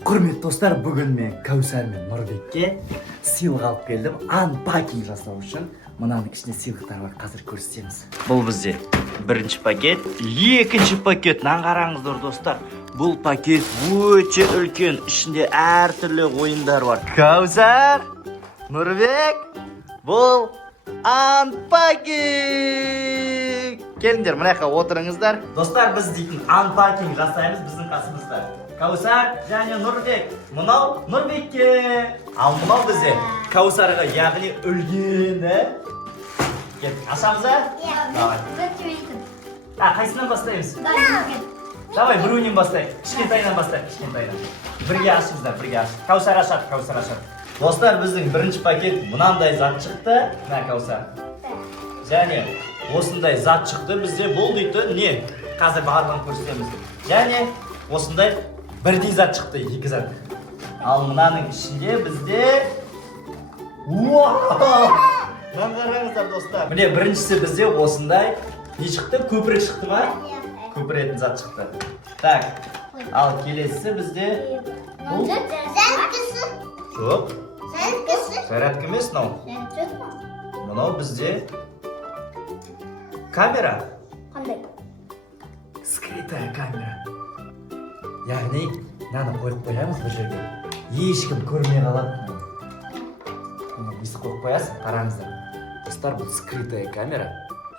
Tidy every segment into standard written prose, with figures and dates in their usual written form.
Құрметті достар, бүгін мен Кәусар мен Нұрбекке сыйлық алып келдім. Анпакинг жасау үшін. Мынаның ішінде сыйлықтар бар, қазір көрсетеміз. Бұл бізде бірінші пакет, екінші пакетін қараңыздар достар. Бұл пакет өте үлкен, ішінде әртүрлі ойындар бар. Кәусар, Нұрбек, бұл анпакинг. Келіңдер, мына жаққа отырыңыздар. Достар, біз дейтін анпакинг жасаймыз біздің қасымызда. Кәусар және Нұрбек. Мынау Нұрбекке. Ал мынау бізде Кәусарға, яғни үлгені. Кет, ашамыз ә? Қайсынан бастаймыз? Давай, біреуінен бастайық. Кішкентайынан бастайық, кішкентайынан. Бірге ашыңыздар, бірге ашыңыз. Кәусар ашады, Кәусар ашады. Достар, біздің бірінші пакет мынандай зат шықты. Мына Кәусар. Және осындай зат шықты бізде. Бұл дейді не? Қазір барлығын көрсетеміз. Және осындай бірдей зат шықты, екі зат. Ал мынаның ішінде бізде... Мынаны қараңыздар достар. Міне біріншісі бізде осындай не шықты? Көпірек шықты ма? Көпіретін зат шықты. Так, ал келесісі бізде... Зарядкасы. Жоқ. Зарядкасы. Зарядка емес мынау. Мынау бізде камера. Қандай? Скрытая камера. Яғни, мынаны қойып қоямыз бұл жерге. Ешкім көрмей қалады. Өйстіп қойып қоясың, қараңыздар. Достар, бұл скрытая камера.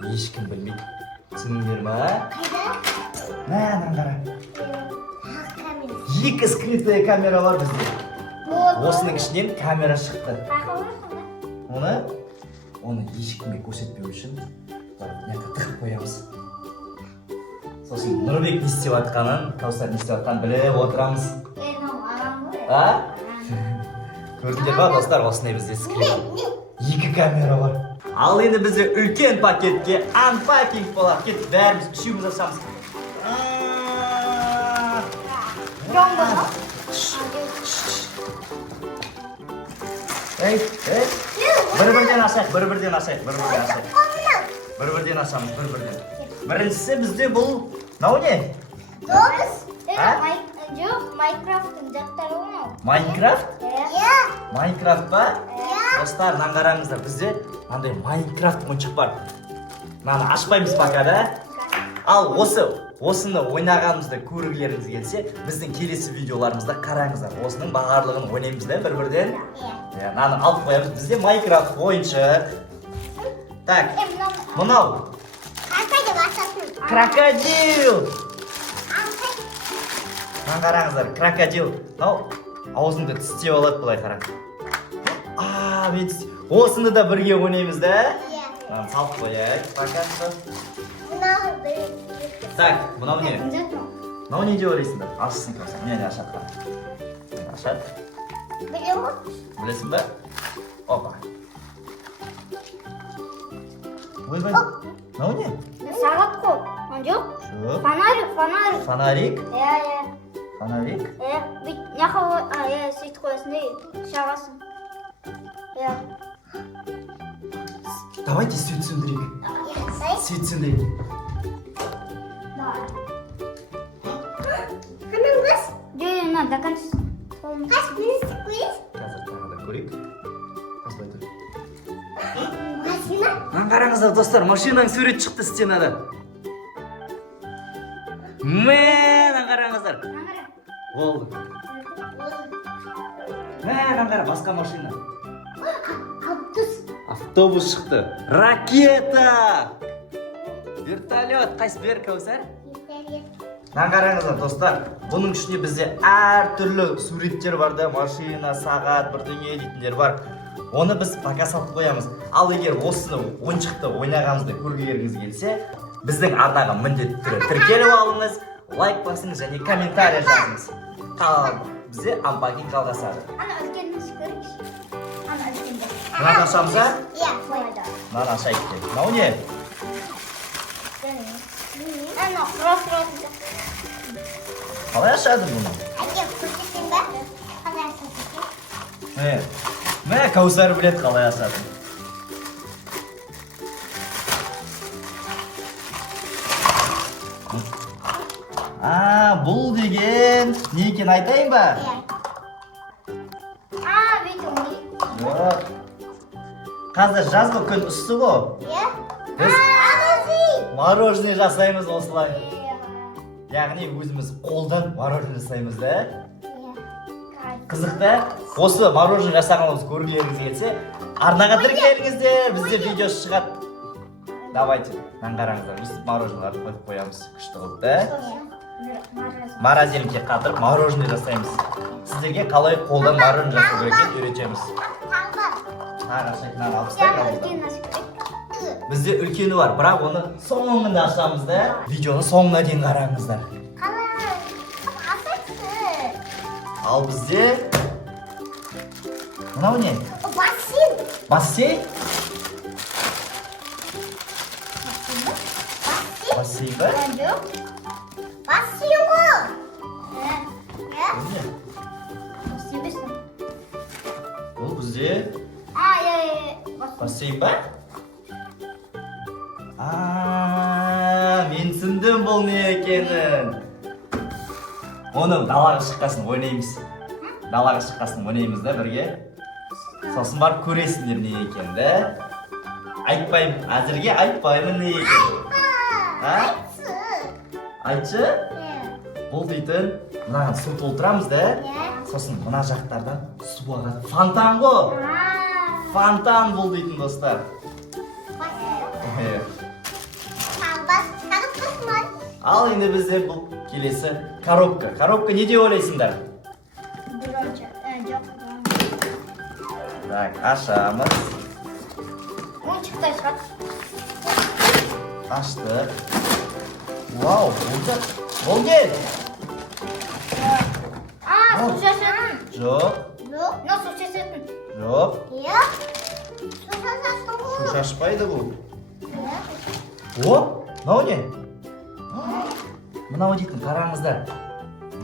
Ешкім білмейді. Түсіндіңдер ма? Қайда? Мынаны қара. Камера. Екі скрытая камера бар бізде. Осының ішінен камера шықты. Оны ешкімге көрсетпеу үшін мына тығып қоямыз. Сосын Нұрбек не істеп жатқанын, Кәусар не істеп жатқанын біліп отырамыз. Көрдіңдер ба достар, осындай бізде скрытый. Екі камера бар. Ал енді бізде үлкен пакетке анпакинг болады. Кет, бәріміз үшеуміз ашамыз. Бір-бірден ашайық, бір-бірден ашайық. Бір-бірден ашамыз, бір-бірден. Біріншісі бізде бұл... Нау не? Жоқ, Майнкрафттың жақтары оңау. Майнкрафт? Иә. Майнкрафт ба? Иә. Достар, мынаны қараңыздар, бізде мынандай Майнкрафт ойыншық бар. Мынаны ашпаймыз пока, да? Ал осыны ойнағанымызды көргілеріңіз келсе, біздің келесі видеоларымызда қараңыздар. Осының барлығын ойнаймыз да бір-бірден. Иә. Мынаны алып қоямыз. Бізде Майнкрафт ойыншық. Так, мынау. Крокодил. Мынаны қараңыздар, крокодил. Мынау аузыңды тістеп алады былай қара. Осыны да бірге ойнаймыз да? Иә. Мынаны салып қояйық. Мынау Так, мынау не? Мынау не деп ойлайсыңдар? Ашсын Кәусар. Мені ашады. Ашады. Білесің ба? Опа. Ойбай. Мынау не? сағат қой. Жоқ? Жоқ. Фонарик. Фонарик? Иә. Фонарик? Сөйтіп қоясың да шағасың. Иә. Давайте свет сөндірейік. Свет сөндірейік. Жоқ, до конца. Қазір тағы да көрейік. Машина? Мынаны қараңыздар достар, машинаның сурет шықты стенадан. Мынаны қараңыздар. Болды. Мынаны қара, басқа машина. Автобус шықты. Ракета! Вертолет. Қайсы бер, Кәусар? Мынаны қараңыздар достар. Бұның ішінде бізде әртүрлі суреттер бар да, машина, сағат, бірдеңе дейтіндер бар. Оны біз пока салып қоямыз. Ал егер осыны ойыншықты ойнағанымызды көргілеріңіз келсе, біздің арнаға міндетті түрде тіркеліп алыңыз, лайк басыңыз және комментарий жазыңыз. Бізде анпакинг жалғасады. Ана үлкенді көрейікші. Ана үлкенді. Мынаны ашамыз ба? Иә, қойды. Мынаны ашайық деп. Мынау не? Ана құрас. Қалай ашады бұны? Әке, көрсеткен ба? Қалай ашады? Мә, Кәусар білет қалай ашады. Бұл деген не екен айтайын ба? Вот. Қазір жазғы күн ыссы ғой. Иә? Біз Мороженое. мороженое жасаймыз осылай. Яғни өзіміз қолдан мороженое жасаймыз да. Қызық та. Осы мороженое жасағанымыз көргілеріңіз келсе, арнаға тіркеліңіздер. Бізде видео шығады. Давайте, қараңыздар. Өстіп мороженое қойып қоямыз. Күшті қылып да. Морозилке қатырып мороженое жасаймыз. Сіздерге қалай қолдан мороженое жасау керек екенін үйретеміз. Тағы шайтан алып тастайық. Бізде үлкені бар, бірақ оны соңында ашамыз да. Видеоны соңына дейін қараңыздар. Ал бізде мынау не? Бассейн. Бассейн? Бассейн ба? Бассейн ғой. Не? Бұл бізде бассейн ба? Мен түсіндім бұл не екенін. Оның далаға шыққасын ойнаймыз. Далаға шыққасын ойнаймыз да бірге. Сосын барып көресіңдер не екен да. Айтпаймын, әзірге айтпаймын не екен. Айтшы? Бұл дейтін, мынаған су толтырамыз да. Сосын мына жақтардан су ағады. Фонтан ғой. Фонтан бұл дейтін достар. Ал енді бізде бұл келесі коробка. Коробка не деп ойлайсыңдар? Так, ашамыз. Ойыншықтай шығады. Аштық. Вау, болды. Болды. Су шашатын. Жоқ, Су шашатын. жоқ. Су шашатын ғой. Су шашпайды бұл. О, мынау не? Мынау дейтін, қараңыздар.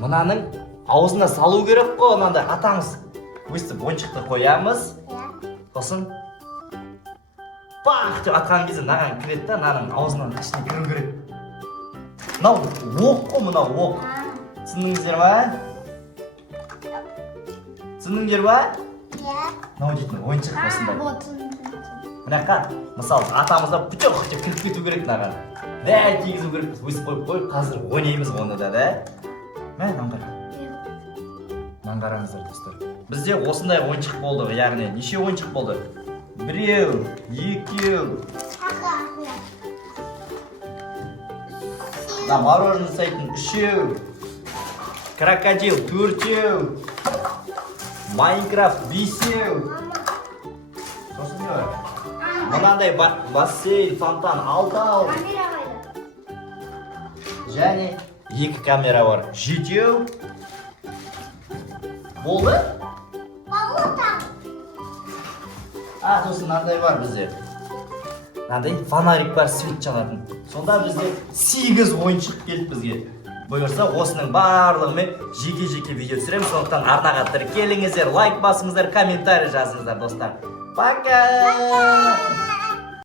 Мынаның аузына салу керек қой, мынандай атамыз. Өстіп ойыншықты қоямыз. Сосын бақ деп атқан кезде мынаған кіреді да, мынаның аузынан ішіне кіру керек. Мынау оқ қой, мынау оқ. Түсіндіңіздер ма? Түсіндіңдер ма? Мынау дейтін ойыншық осындай. Мынаққа, мысалы, атамызда пүтіқ деп кіріп кету керек мынаған. Дәл тигізу керек, өсіп қойып, қазір ойнаймыз оны да, да? Мә, мынан қараңыздар, достар. Бізде осындай ойыншық болды, яғни неше ойыншық болды? Біреу, екеу. Мороженое жасайтын үшеу. Крокодил төртеу. Майнкрафт бесеу. Сосын не бар? Мынандай бассейн, фонтан алтау. Және екі камера бар. Жетеу. Болды? Сосын мынандай бар бізде. Мынандай фонарик бар, свет жанатын. Сонда бізде 8 ойыншық келді бізге. Бұйырса, осының барлығымен жеке-жеке видео түсіремін. Сондықтан арнаға тіркеліңіздер, лайк басыңыздар, комментарий жазыңыздар, достар. Пока!